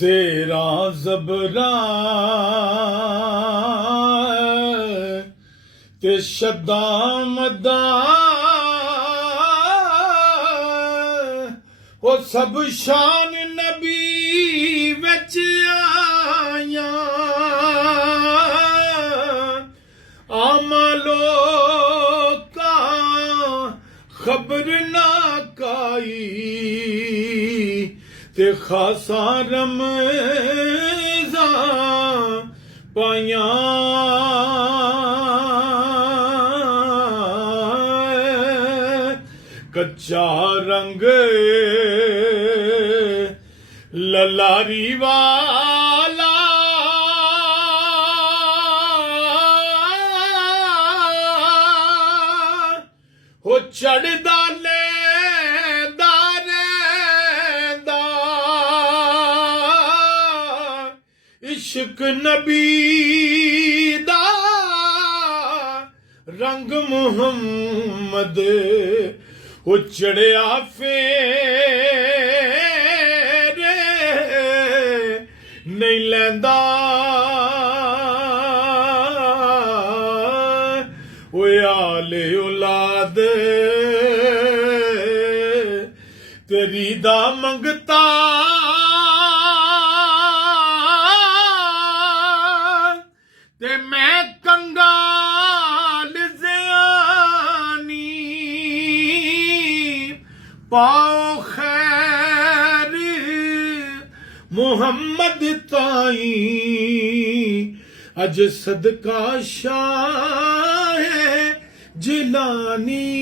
ਜ਼ੇਰਾ ਜ਼ਬਰਾਂ ਤੇ ਸ਼ੱਦਾਂ ਮੱਦਾਂ ਉਹ ਸਭ ਸ਼ਾਨ ਨਬੀ ਵਿੱਚ ਆਈਆਂ ਆਮ ਲੋਕਾਂ ਖਬਰ ਨਾ ਕਾਈ ਤੇ ਖਾਸਾ ਰਮਜ਼ਾਂ ਪਾਈਆਂ ਕੱਚਾ ਰੰਗ ਲਲਾਰੀ ਵਾਲਾ ਹੋ ਚੜਦਾ ਇਸ਼ਕ ਨਬੀ ਦਾ ਰੰਗ ਮੁਹੰਮਦ ਉਹ ਚੜਿਆ ਫੇਰੇ ਨਹੀਂ ਲੈਂਦਾ ਓਏ ਆਲੇ ਔਲਾਦ ਤੇਰੀ ਦਾ ਮੰਗਤਾ ਤੇ ਮੈਂ ਕੰਗਾਲ ਜ਼ਿਆਨੀ ਪਾਓ ਖੈਰ ਮੁਹੰਮਦ ਤਾਈ ਅਜ ਸਦਕਾ ਸ਼ਾਹ ਜਿਲਾਨੀ।